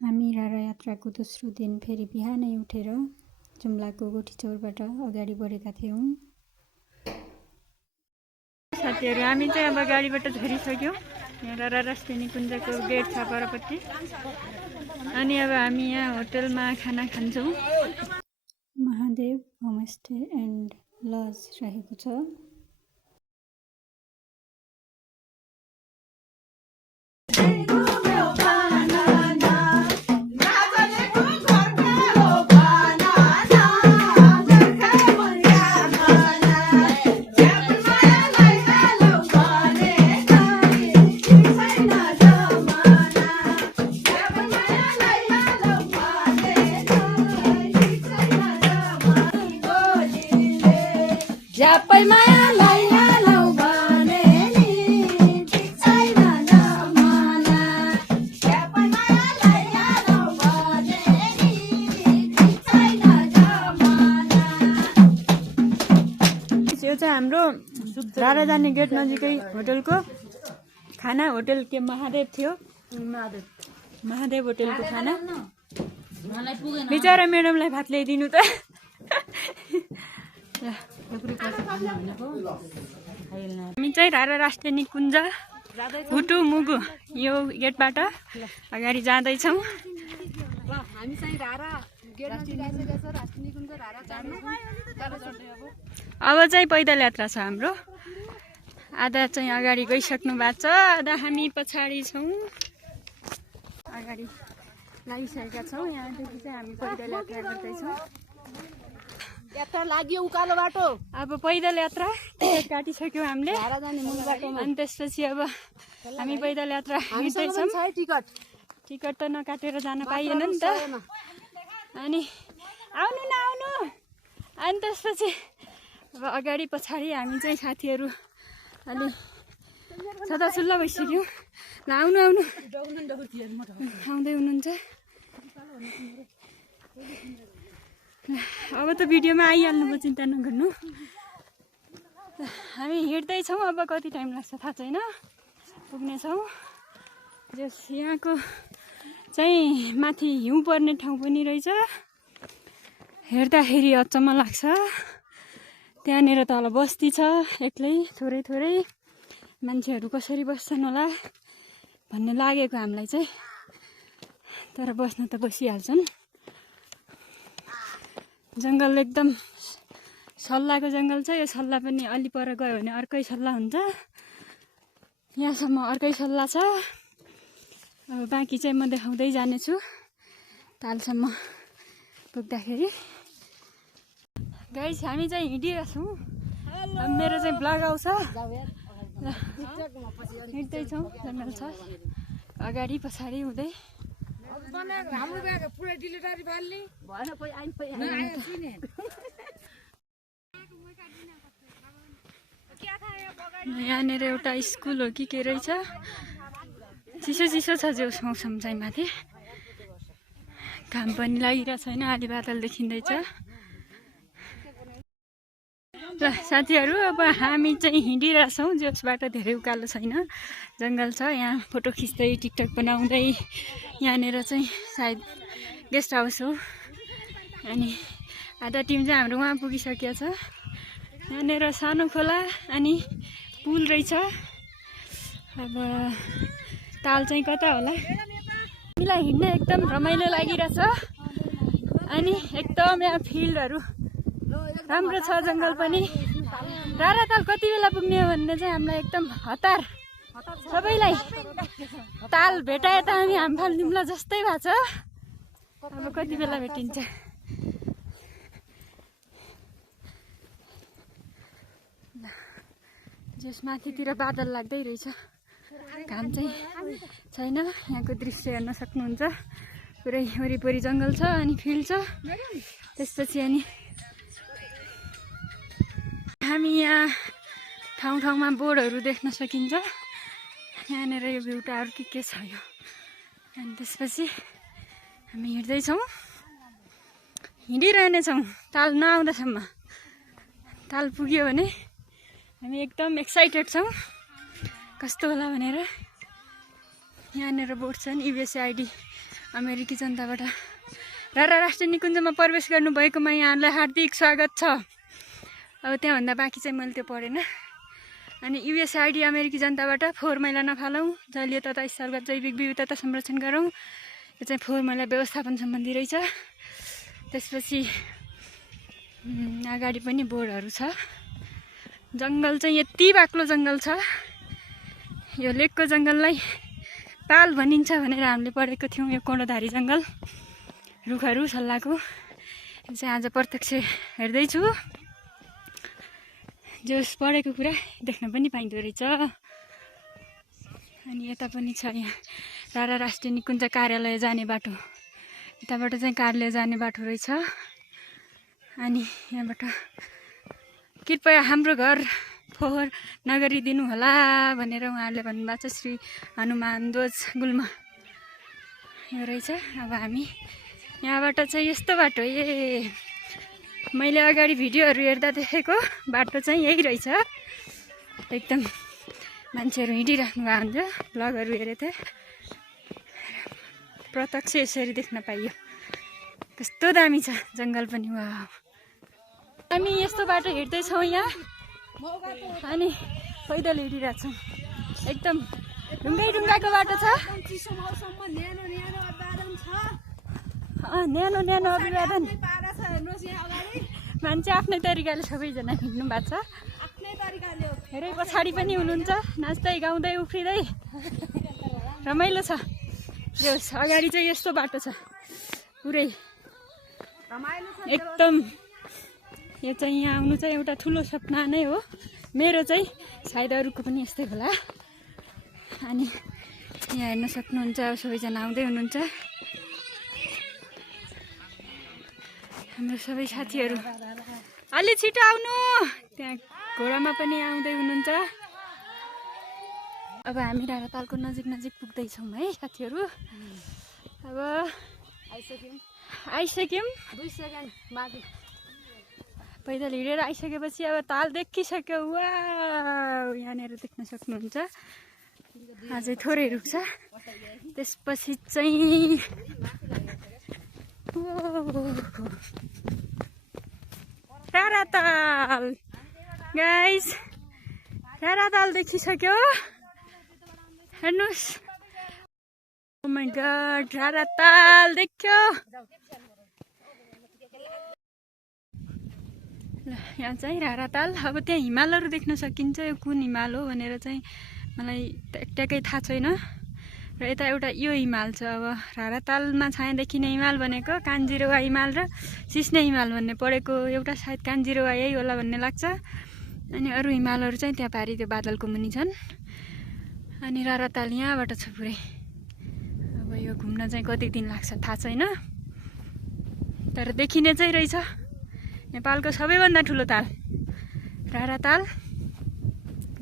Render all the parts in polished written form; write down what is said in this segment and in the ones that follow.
हामी रारा यात्राको दोस्रो दिन फेरि बिहानै उठेर जुम्लाको गोठीचौरबाट अगाडि बढेका थियौँ। साथीहरू हामी चाहिँ अब गाडीबाट झरिसक्यौँ। यहाँ रारा राष्ट्रिय निकुञ्जको गेट छ परपट्टि। अनि अब हामी यहाँ होटलमा खाना खान्छौँ। महादेव होमस्टे एन्ड लज रहेको छ। यो चाहिँ हाम्रो रारा जाने गेट नजिकै होटलको खाना। होटल के महादेव थियो, महादेव होटलको खाना। बिचरा म्याडमलाई भात ल्याइदिनु त। हामी चाहिँ रारा राष्ट्रिय निकुञ्ज हुटु मुगु यो गेटबाट अगाडि जाँदैछौँ। अब चाहिँ पैदल यात्रा छ हाम्रो। आधा चाहिँ अगाडि गइसक्नु भएको छ, आधा हामी पछाडि छौँ। अगाडि लागिसकेका छौँ। यहाँदेखि चाहिँ हामी पैदल यात्रा गर्दैछौँ। यात्रा लाग्यो उकालो बाटो। अब पैदल यात्रा टिकट काटिसक्यौँ हामीले। अनि त्यसपछि अब हामी पैदल यात्रा हिँड्दैछौँ। टिकट त नकाटेर जान पाइएन नि त। अनि आउनु न आउनु। अनि त्यसपछि अब अगाडि पछाडि हामी चाहिँ साथीहरू अलि छताछुल्ला भइसक्यौँ। ल आउनु आउनु आउँदै हुनुहुन्छ। अब त भिडियोमा आइहाल्नु, चिन्ता नगर्नु। हामी हिँड्दैछौँ। अब कति टाइम लाग्छ थाहा छैन, पुग्नेछौँ। जस यहाँको चाहिँ माथि हिउँ पर्ने ठाउँ पनि रहेछ। हेर्दाखेरि अचम्म लाग्छ। त्यहाँनिर तल बस्ती छ, एक्लै थोरै थोरै मान्छेहरू कसरी बस्छन् होला भन्ने लागेको हामीलाई चाहिँ। तर बस्न त बसिहाल्छन्। जङ्गल एकदम सल्लाको जङ्गल छ। यो सल्ला पनि अलि पर गयो भने अर्कै सल्ला हुन्छ। यहाँसम्म अर्कै सल्ला छ। अब बाँकी चाहिँ म देखाउँदै जानेछु तालसम्म पुग्दाखेरि। गाइस हामी चाहिँ हिँडिरहेछौँ। मेरो चाहिँ ब्लग आउँछ। हिँड्दैछौँ, जङ्गल छ अगाडि पछाडि हुँदै। यहाँनिर एउटा स्कुल हो कि के रहेछ। चिसो चिसो छ जो मौसम चाहिँ माथि। घाम पनि लागिरहेको छैन, अलि बादल देखिँदैछ। ल साथीहरू अब हामी चाहिँ हिँडिरहेछौँ। जसबाट धेरै उकालो छैन, जङ्गल छ। यहाँ फोटो खिच्दै टिकटक बनाउँदै। यहाँनिर चाहिँ सायद गेस्ट हाउस हो। अनि आधा टिम चाहिँ हाम्रो उहाँ पुगिसकेको छ। यहाँनिर सानो खोला अनि पुल रहेछ। अब ताल चाहिँ कता होला। हामीलाई हिँड्न एकदम रमाइलो लागिरहेछ। अनि एकदम यहाँ फिल्डहरू राम्रो छ, जङ्गल पनि। रारा ताल कति बेला पुग्ने हो भन्ने चाहिँ हामीलाई एकदम हतार। सबैलाई ताल भेटाए त हामी हामफाल जुम्ला जस्तै भएको छ। अब कति बेला भेटिन्छ। जस माथितिर बादल लाग्दै रहेछ, घाम चाहिँ छैन। यहाँको दृश्य हेर्न सक्नुहुन्छ। पुरै वरिपरि जङ्गल छ अनि फिल्ड छ। त्यसपछि अनि हामी यहाँ ठाउँ ठाउँमा बोर्डहरू देख्न सकिन्छ। यहाँनिर यो भ्यू टावर के छ यो। अनि त्यसपछि हामी हिँड्दैछौँ, हिँडिरहनेछौँ ताल नआउँदासम्म। ताल पुग्यो भने हामी एकदम एक्साइटेड छौँ कस्तो होला भनेर। यहाँनिर बोर्ड छन्, युएसए आइडी अमेरिकी जनताबाट रारा राष्ट्रिय निकुञ्जमा प्रवेश गर्नुभएकोमा यहाँलाई हार्दिक स्वागत छ। अब त्यहाँभन्दा बाँकी चाहिँ मैले त्यो पढेन। अनि युएसआइडी अमेरिकी जनताबाट फोहोर मैला नफालौँ, जलीय तथा स्थलगत जैविक विविधता संरक्षण गरौँ। यो चाहिँ फोहोर मैला व्यवस्थापन सम्बन्धी रहेछ। त्यसपछि अगाडि पनि बोर्डहरू छ। जङ्गल चाहिँ यति बाक्लो जङ्गल छ। यो लेकको जङ्गललाई ताल भनिन्छ भनेर हामीले पढेको थियौँ। यो कोणधारी जङ्गल रुखहरू सल्लाहको चाहिँ आज प्रत्यक्ष हेर्दैछु। जस पढेको कुरा देख्न पनि पाइँदो रहेछ। अनि यता पनि छ यहाँ रारा राष्ट्रिय निकुञ्ज कार्यालय जाने बाटो। यताबाट चाहिँ कार्यालय जाने बाटो रहेछ। अनि यहाँबाट कृपया हाम्रो घर फोहोर नगरिदिनु होला भनेर उहाँहरूले भन्नुभएको छ। श्री हनुमान ध्वज गुल्मा यो रहेछ। अब हामी यहाँबाट चाहिँ यस्तो बाटो, मैले अगाडि भिडियोहरू हेर्दा देखेको बाटो चाहिँ यही रहेछ। एकदम मान्छेहरू हिँडिराख्नु भएको हुन्छ। ब्लगहरू हेरेको थिएँ, प्रत्यक्ष यसरी देख्न पाइयो। कस्तो दामी छ जङ्गल पनि। वाह, हामी यस्तो बाटो हिँड्दैछौँ यहाँ अनि पैदल हिँडिरहेछौँ। एकदम ढुङ्गाको बाटो छ। न्यानो न्यानो अभिवादन। मान्छे आफ्नै तरिकाले सबैजना हिँड्नु भएको छ। हेरै पछाडि पनि हुनुहुन्छ, नाच्दै गाउँदै उफ्रिँदै रमाइलो छ। यो अगाडि चाहिँ यस्तो बाटो छ पुरै एकदम। यो चाहिँ यहाँ आउनु चाहिँ एउटा ठुलो सपना नै हो मेरो चाहिँ, सायद अरूको पनि यस्तै होला। अनि यहाँ हेर्न सक्नुहुन्छ, अब सबैजना आउँदै हुनुहुन्छ। हाम्रो सबै साथीहरू अलि छिटो आउनु, त्यहाँ घोडामा पनि आउँदै हुनुहुन्छ। अब हामी रारातालको नजिक पुग्दैछौँ है साथीहरू। अब आइसक्यौँ 2 सेकेन्ड बाँकी। पैदल हिँडेर आइसकेपछि अब ताल देखिसक्यो। वाह, यहाँनिर देख्न सक्नुहुन्छ अझै थोरै रुख छ। त्यसपछि चाहिँ राराताल गाइस, राराताल देखिसक्यो। हेर्नुहोस्, ओ माय गॉड, राराताल देख्यो। ल यहाँ चाहिँ राराताल। अब त्यहाँ हिमालहरू देख्न सकिन्छ। यो कुन हिमाल हो भनेर चाहिँ मलाई ट्याक्कै थाहा छैन। र यता एउटा यो हिमाल छ। अब रारातालमा छाया देखिने हिमाल भनेको कान्जिरौवा हिमाल र सिस्ने हिमाल भन्ने पढेको। एउटा सायद कान्जिरौवा यही होला भन्ने लाग्छ। अनि अरू हिमालहरू चाहिँ त्यहाँ पारि त्यो बादलको मुनि छन्। अनि राराताल यहाँबाट छ पुरै। अब यो घुम्न चाहिँ कति दिन लाग्छ थाहा छैन, तर देखिने चाहिँ रहेछ। नेपालको सबैभन्दा ठुलो ताल राराताल,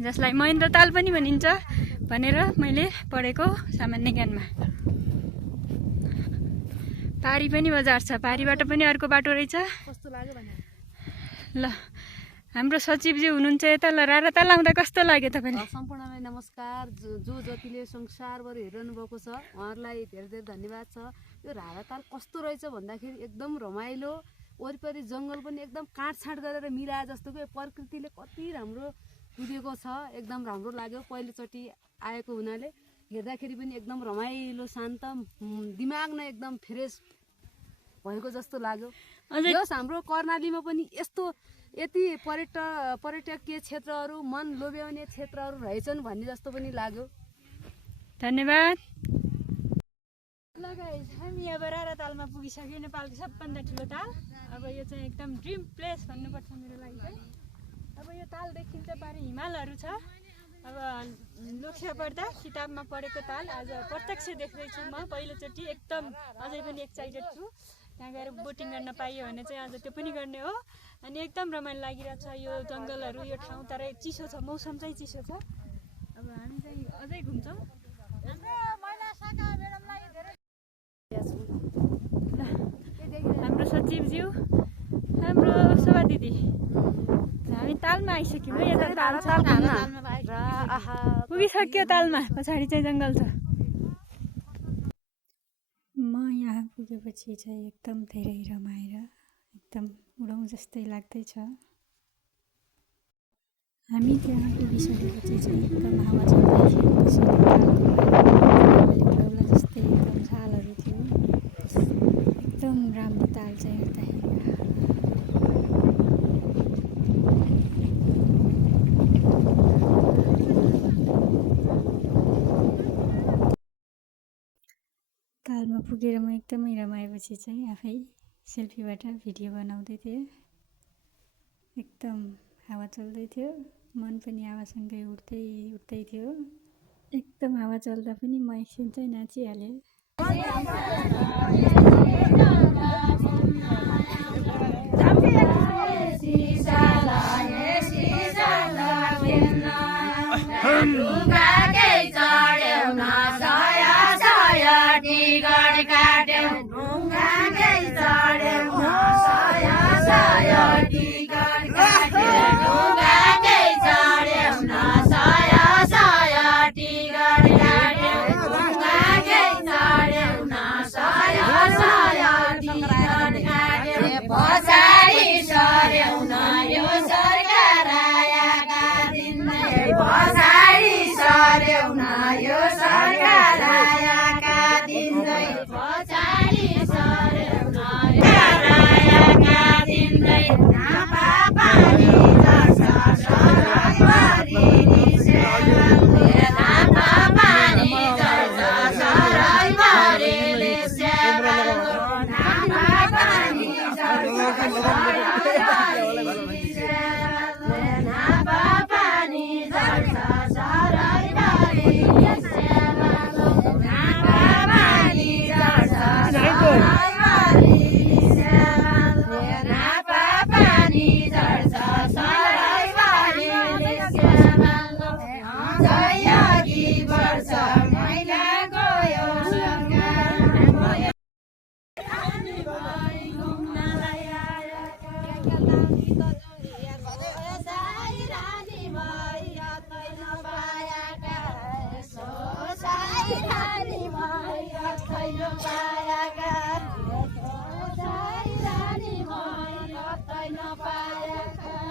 जसलाई महेन्द्र ताल पनि भनिन्छ भनेर मैले पढेको सामान्य ज्ञानमा। पारी पनि बजार छ, पारीबाट पनि अर्को बाटो रहेछ। कस्तो लाग्यो भने ल हाम्रो सचिवजी हुनुहुन्छ यता। ल राराताल आउँदा कस्तो लाग्यो तपाईँलाई? सम्पूर्णलाई नमस्कार। जो जतिले संसारभर हेरिरहनु भएको छ उहाँहरूलाई धेरै धेरै धन्यवाद छ। यो राराताल कस्तो रहेछ भन्दाखेरि एकदम रमाइलो, वरिपरि जङ्गल पनि एकदम काटछाँट गरेर मिलाए जस्तो कि प्रकृतिले कति राम्रो पुगेको छ। एकदम राम्रो लाग्यो। पहिलोचोटि आएको हुनाले हेर्दाखेरि पनि एकदम रमाइलो, शान्त, दिमाग नै एकदम फ्रेस भएको जस्तो लाग्यो। यस हाम्रो कर्णालीमा पनि यस्तो यति पर्यटकीय क्षेत्रहरू, मन लोभ्याउने क्षेत्रहरू रहेछन् भन्ने जस्तो पनि लाग्यो। धन्यवाद। ल गाइस, हामी अब रारातालमा पुगिसक्यो, नेपालको सबभन्दा ठुलो ताल। अब यो चाहिँ एकदम ड्रिम प्लेस भन्नुपर्छ मेरो लागि चाहिँ। अब यो ताल देखिन्छ, पारि हिमालहरू छ। अब लोकसेवा पढ्दा किताबमा पढेको ताल आज प्रत्यक्ष देख्दैछु म पहिलोचोटि। एकदम अझै पनि एक्साइटेड छु। त्यहाँ गएर बोटिङ गर्न पाइयो भने चाहिँ आज त्यो पनि गर्ने हो। अनि एकदम रमाइलो लागिरहेछ यो जङ्गलहरू, यो ठाउँ। तर चिसो छ, मौसम चाहिँ चिसो छ। अब हामी चाहिँ अझै घुम्छौँ। हाम्रो सचिवज्यू, हाम्रो शोभा दिदी, हामी तालमा आइसक्यौँ है। यता पुगिसक्यो तालमा, पछाडि चाहिँ जङ्गल छ। पुगेपछि चाहिँ एकदम धेरै रमाएर एकदम उडौँ जस्तै लाग्दैछ। हामी त्यहाँ पुगिसकेपछि चाहिँ एकदम हावा चल्दै थियो, त्यसैले बेहुला जस्तै एकदम झालहरू थियो। एकदम राम्रो ताल चाहिँ हेर्दाखेरि। तालमा पुगेर म एकदमै रमाएपछि चाहिँ आफै सेल्फीबाट भिडियो बनाउँदै थिएँ। एकदम हावा चल्दै थियो, मन पनि हावासँगै उठ्दै थियो। एकदम हावा चल्दा पनि म एकछिन चाहिँ नाचिहालेँ।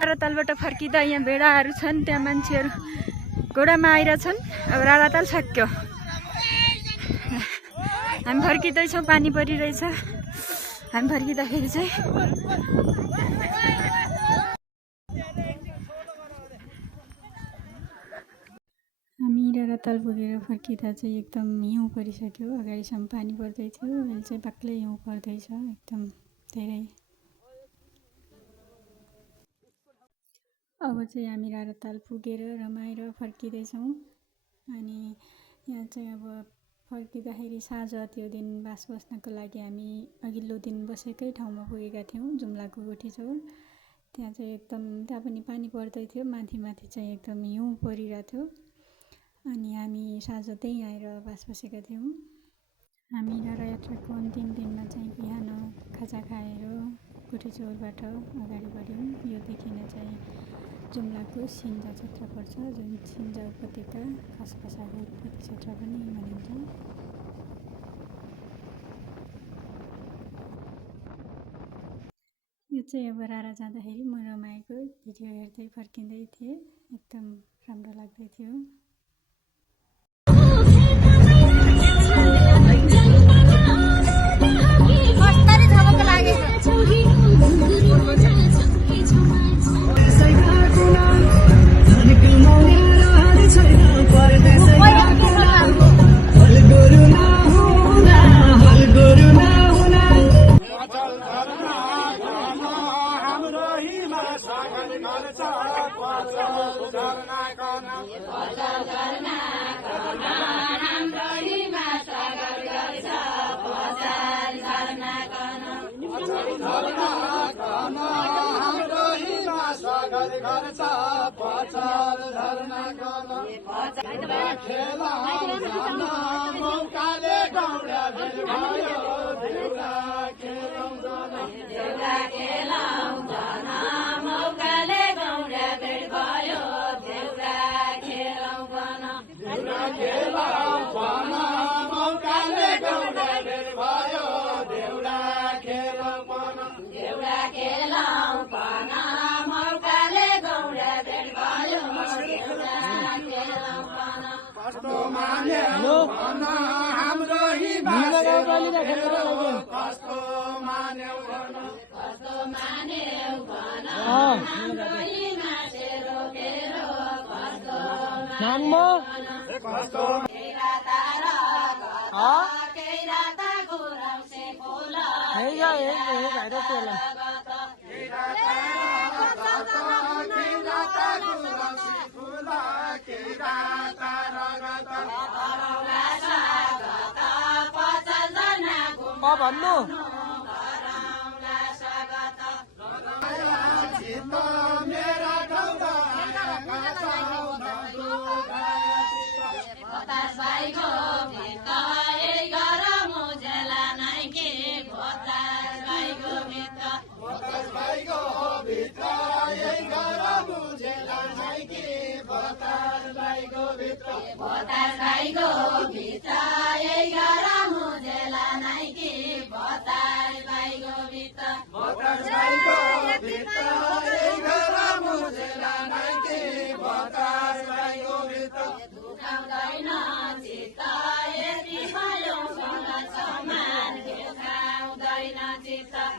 रारातालबाट फर्किँदा यहाँ भेडाहरू छन्, त्यहाँ मान्छेहरू घोडामा आइरहेछन्। अब राराताल सक्यो, हामी फर्किँदैछौँ। पानी परिरहेछ। हामी फर्किँदाखेरि चाहिँ हामी राराताल पुगेर फर्किँदा चाहिँ एकदम हिउँ परिसक्यो। अगाडिसम्म पानी पर्दै थियो, अहिले चाहिँ बाक्लै हिउँ पर्दैछ एकदम धेरै। अब चाहिँ हामी राराताल पुगेर रमाएर फर्किँदैछौँ। अनि यहाँ चाहिँ अब फर्किँदाखेरि साँझ त्यो दिन बास बस्नको लागि हामी अघिल्लो दिन बसेकै ठाउँमा पुगेका थियौँ, जुम्लाको गोठीचौर। त्यहाँ चाहिँ एकदम त्यहाँ पनि पानी पर्दै थियो, माथि चाहिँ एकदम हिउँ परिरहेको थियो। अनि हामी साँझ त्यहीँ आएर बास बसेका थियौँ। हामी रारा यात्राको अन्तिम दिनमा चाहिँ बिहान खाजा खाएर गोठीचौरबाट अगाडि बढ्यौँ। यो देखिन चाहिँ जुम्लाको सिन्जा क्षेत्र पर्छ, जुन सिन्जा उपत्यका खसखसाको उत्पत्ति क्षेत्र पनि भनिन्छ। यो चाहिँ अब रारा जाँदाखेरि म रमाएको भिडियो हेर्दै फर्किँदै थिएँ। एकदम राम्रो लाग्दै थियो। भन्नु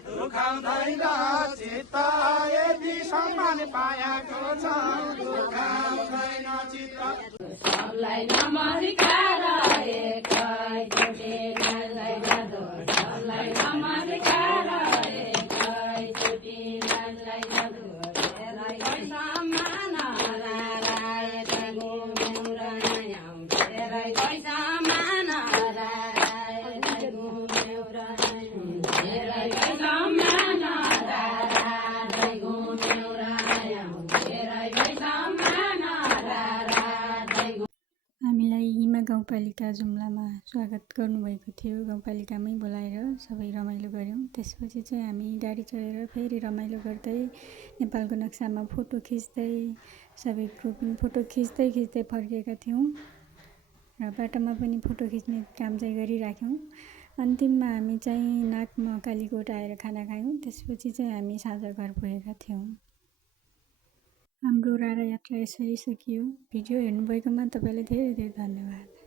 दुखाउँदैन चित्त यदि सम्मान पाएको छ दुखाउँदैन चित्त सबलाई नमस्कार एकैचोटि नाच्दै जाँदो सबलाई नमस्कार एकैचोटि नाच्दै जाँदो त्यसलाई सम्मान राय घुमेर नयाँ त्यसलाई सम्मान राय घुमेर हामीलाई हिमा गाउँपालिका जुम्लामा स्वागत गर्नुभएको थियो। गाउँपालिकामै बोलाएर सबै रमाइलो गऱ्यौँ। त्यसपछि चाहिँ हामी गाडी चढेर फेरि रमाइलो गर्दै नेपालको नक्सामा फोटो खिच्दै सबै ग्रुप फोटो खिच्दै फर्केका थियौँ र बाटोमा पनि फोटो खिच्ने काम चाहिँ गरिराख्यौँ। अन्तिममा हामी चाहिँ नाकमा कालीकोट आएर खाना खायौँ। त्यसपछि चाहिँ हामी साँझ घर पुगेका थियौँ। हाम्रो रारा यात्रा यसरी सकियो। भिडियो हेर्नुभएकोमा तपाईँलाई धेरै धेरै धन्यवाद।